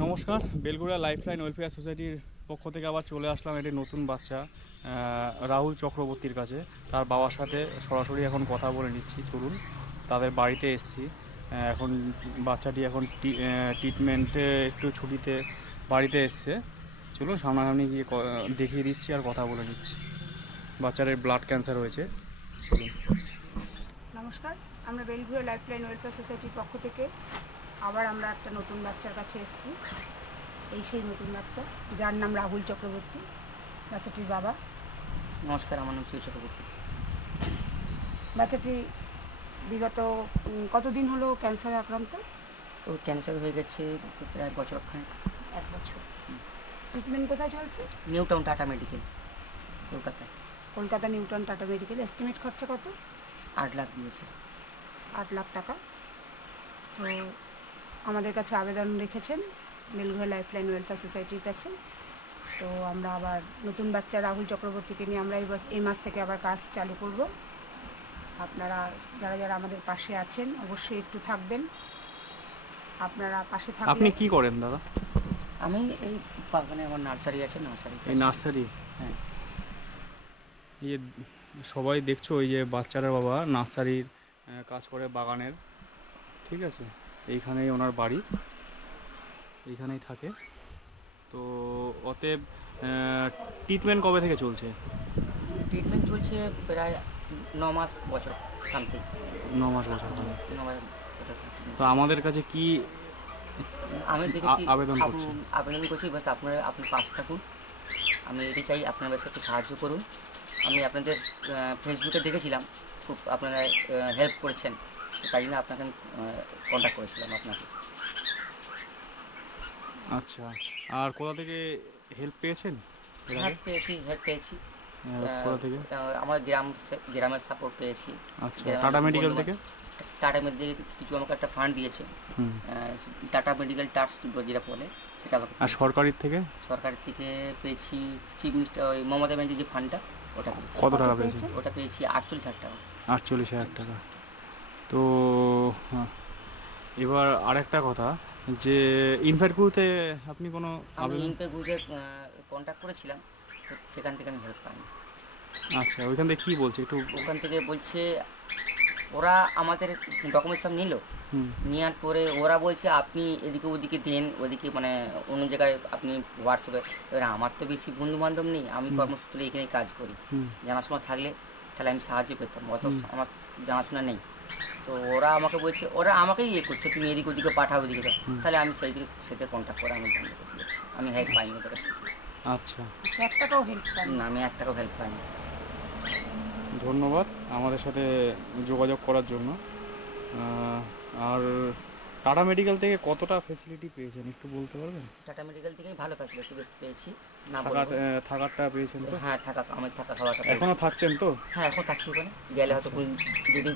নমস্কার, বেলগুড়া lifeline welfare সোসাইটির পক্ষ থেকে আবার চলে আসলাম একটি নতুন বাচ্চা রাহুল চক্রবর্তীর কাছে। তার বাবার সাথে সরাসরি এখন কথা বলে নিচ্ছি। চলুন, তাদের বাড়িতে এসেছি। এখন বাচ্চাটি এখন ট্রিটমেন্টে একটু ছুটিতে বাড়িতে এসছে। চলুন সামনাসামনি গিয়ে দেখিয়ে দিচ্ছি আর কথা বলে নিচ্ছি। বাচ্চাদের ব্লাড ক্যান্সার হয়েছে। চলুন। নমস্কার, আমরা বেলঘুরে লাইফলাইন ওয়েলফেয়ার সোসাইটির পক্ষ থেকে আবার আমরা একটা নতুন বাচ্চার কাছে এসেছি। এই সেই নতুন বাচ্চা যার নাম রাহুল চক্রবর্তী, বাচ্চাটির বাবা। নমস্কার, আমার নাম সুইচ চক্রবর্তী। বাচ্চাটি বিগত কতদিন হলো ক্যান্সারে আক্রান্ত? তো ক্যান্সার হয়ে গেছে প্রায় বছরখানেক। 1 বছর। ট্রিটমেন্ট কোথায় চলছে? নিউ টাউন টাটা মেডিকেল, কলকাতায়। Kolkata new town tata medical. Estimate খরচা কত? 8 লাখ দিয়েছে। 8 লাখ টাকা। তো আমাদের কাছে আবেদন রেখেছেন বেলঘুরে লাইফলাইন ওয়েলফেয়ার সোসাইটির কাছে। তো আমরা আবার নতুন বাচ্চা রাহুল চক্রবর্তীকে নিয়ে আমরা এই মাস থেকে আবার কাজ চালু করব। আপনারা যারা যারা আমাদের পাশে আছেন অবশ্যই একটু থাকবেন। আপনারা পাশে থাকবেন। আপনি কি করেন দাদা? আমি এই বাগানে আমার নার্সারি আছে, নার্সারি। এই নার্সারি? হ্যাঁ। ইয়ে সবাই দেখছো, ওই যে বাচ্চারা বাবা নার্সারির কাজ করে বাগানের। ঠিক আছে, এইখানেই ওনার বাড়ি, এইখানেই থাকে। তো অতএব ট্রিটমেন্ট কবে থেকে চলছে? ট্রিটমেন্ট চলছে প্রায় 9 মাস বছর সামথিং। 9 মাস বছর ধরে। 9 মাস বছর। তো আমাদের কাছে কি আমি দেখেছি আবেদন করছি, বাস আপনি পাশে থাকুন। আমি এটাই চাই, আপনার বাসে একটু সাহায্য করুন। আমি আপনাদের ফেসবুকে দেখেছিলাম, খুব আপনারা হেল্প করেছেন, তাই জন্য আপনাকে কন্ট্যাক্ট করেছিলাম আপনাকে। আচ্ছা, আর কোথা থেকে হেল্প পেয়েছেন? হেল্প পেয়েছি কোথা থেকে? আমার গ্রামের সাপোর্ট পেয়েছি। আচ্ছা, টাটা মেডিকেল থেকে? টাটা মেডিকেল কিছু আমাকে একটা ফান্ড দিয়েছে, টাটা মেডিকেল ট্রাস্ট যেটা বলে সেটা আমাকে। আর সরকারের থেকে? সরকারের থেকে পেয়েছি চিফ মিনিস্টার ওই মমতা ব্যানার্জি যে ফান্ডটা, ওটা পেয়েছি। কত টাকা পেয়েছি? ওটা পেয়েছি 48,000 টাকা। 48,000 টাকা। তো এবার আরেকটা কথা, যে ইনফ্যাক্ট গ্রুপে আপনি কোনো আমি ইনফ্যাক্ট গ্রুপে কন্ট্যাক্ট করেছিলাম, তো সেখান থেকে আমি হেল্প পাইনি। আচ্ছা, ওইখান থেকে কী বলছে একটু? ওখান থেকে বলছে ওরা আমাদের ডকুমেন্টস সব নিল, নেওয়ার পরে ওরা বলছে আপনি এদিকে ওদিকে দেন, ওদিকে মানে অন্য জায়গায় আপনি হোয়াটসঅ্যাপে। এবার আমার তো বেশি বন্ধু বান্ধব নেই, আমি কর্মসূত্রে এখানে কাজ করি। জানাশোনা থাকলে তাহলে আমি সাহায্য পেতাম, অত আমার জানাশোনা নেই। তো ওরা আমাকে বলছে, ওরা আমাকেই ইয়ে করছে, তুমি এদিকে ওদিকে পাঠাও, ওদিকে যাও। তাহলে আমি সেই দিকে সাথে কন্ট্যাক্ট করে আমি বন্ধ করে দিয়েছি। আমি হেল্প পাইনি ওদের কাছ থেকে। আচ্ছা, 1 টাকাও হেল্প পাইনি? না, আমি 1 টাকাও হেল্প পাইনি। ধন্যবাদ আমাদের সাথে যোগাযোগ করার জন্য। আর টাটা মেডিকেল থেকে কতটা ফেসিলিটি পেয়েছেন একটু বলতে পারবেন? টাটা মেডিকেল থেকেই ভালো ফ্যাসিলিটি পেয়েছি। না থাকারটা পেয়েছেন তো? হ্যাঁ, আমি থাকা খাওয়াটা এখনো থাকছেন তো? হ্যাঁ, এখন থাকছি ওখানে। গেলে হয়তো যেদিন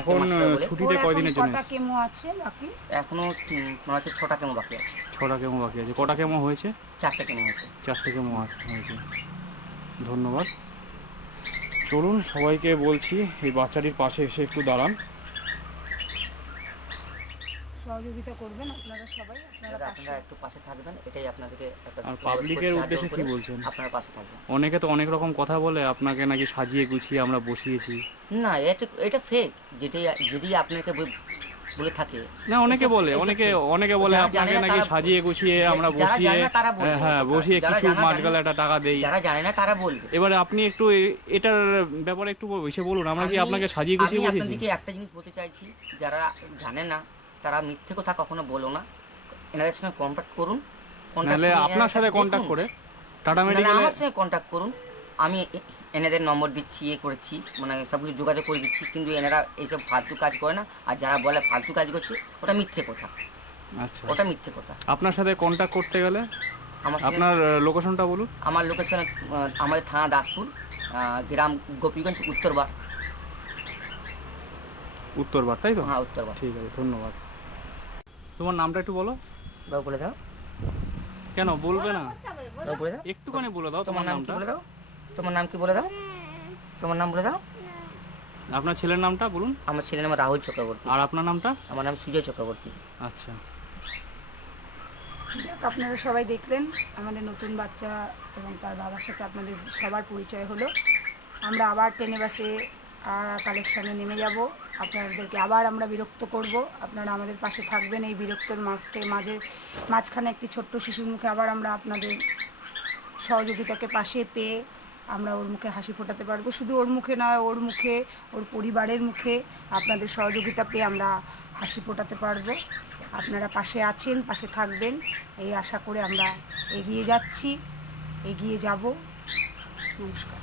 এখন ছুটিতে কয়দিনের জন্য? কটা কেমো আছে বাকি? এখনো মনে হচ্ছে 6টা কেমো বাকি আছে। 6টা কেমো বাকি আছে। কটা কেমো হয়েছে? 4টে কেমো হয়েছে। 4টে কেমো হয়েছে। ধন্যবাদ। চলুন, সবাইকে বলছি এই বাচ্চাটির পাশে এসে একটু দাঁড়ান, সহযোগিতা করবেন আপনারা সবাই। আপনারা একটু পাশে থাকবেন, এটাই আপনাদেরকে। আর পাবলিকের উদ্দেশ্যে কি বলছেন? আপনারা পাশে থাকবেন। অনেকে তো অনেক রকম কথা বলে, আপনাকে নাকি সাজিয়ে গুছিয়ে আমরা বসিয়েছি। না, এটা ফেক। যদি আপনাকে বলে থাকে না, অনেকে বলে আপনাকে নাকি সাজিয়ে গুছিয়ে আমরা বসিয়ে, হ্যাঁ বসিয়ে কিছু মাঝগালে একটা টাকা দেই। যারা জানে না তারা বলবে। এবারে আপনি একটু এটার ব্যাপারে একটু এসে বলুন, আমরা কি আপনাকে সাজিয়ে গুছিয়ে বসিয়েছি? আমি আপনাদেরকে একটা জিনিস বলতে চাইছি, যারা জানে না তারা মিথ্যে কথা কখনো বলো না। এনাদের সঙ্গে কন্ট্যাক্ট করুন। নাহলে আপনার সাথে কন্ট্যাক্ট করে টাটা মেডিকেলে আমার সঙ্গে কন্ট্যাক্ট করুন। আমি এনাদের নম্বর দিচ্ছি, করেছি, মানে সব কিছু যোগাযোগ করে দিচ্ছি। কিন্তু এনারা এইসব ফালতু কাজ করে না। আর যারা বলে ফালতু কাজ করছে, ওটা মিথ্যে কথা। আচ্ছা, ওটা মিথ্যে কথা। আপনার সাথে কন্ট্যাক্ট করতে গেলে আপনার লোকেশনটা বলুন। আমার লোকেশন আমাদের থানা দাসপুর, গ্রাম গোপীগঞ্জ, উত্তরবার, তাই তো? হ্যাঁ, উত্তরবার। ঠিক আছে, ধন্যবাদ। তোমার নামটা একটু বলো। বাবু বলে দাও। কেন বলবে না? বাবু বলে দাও, একটুখানি বলে দাও তোমার নামটা। বলে দাও। তোমার নাম কি বলে দাও? তোমার নাম বলে দাও। আপনার ছেলের নামটা বলুন। আমার ছেলের নাম রাহুল চক্রবর্তী। আর আপনার নামটা? আমার নাম সুজয় চক্রবর্তী। আচ্ছা, যাক, আপনারা সবাই দেখলেন আমাদের নতুন বাচ্চা এবং তার বাবার সাথে আপনাদের সবার পরিচয় হলো। আমরা আবার ট্রেনে বাসে কালেকশানে নেমে যাব, আপনাদেরকে আবার আমরা বিরক্ত করব। আপনারা আমাদের পাশে থাকবেন। এই বিরক্তর মাঝখানে একটি ছোট্ট শিশুর মুখে আবার আমরা আপনাদের সহযোগিতাকে পাশে পেয়ে আমরা ওর মুখে হাসি ফোটাতে পারবো। শুধু ওর মুখে নয়, ওর মুখে, ওর পরিবারের মুখে আপনাদের সহযোগিতা পেয়ে আমরা হাসি ফোটাতে পারবো। আপনারা পাশে আছেন, পাশে থাকবেন, এই আশা করে আমরা এগিয়ে যাচ্ছি, এগিয়ে যাব। নমস্কার।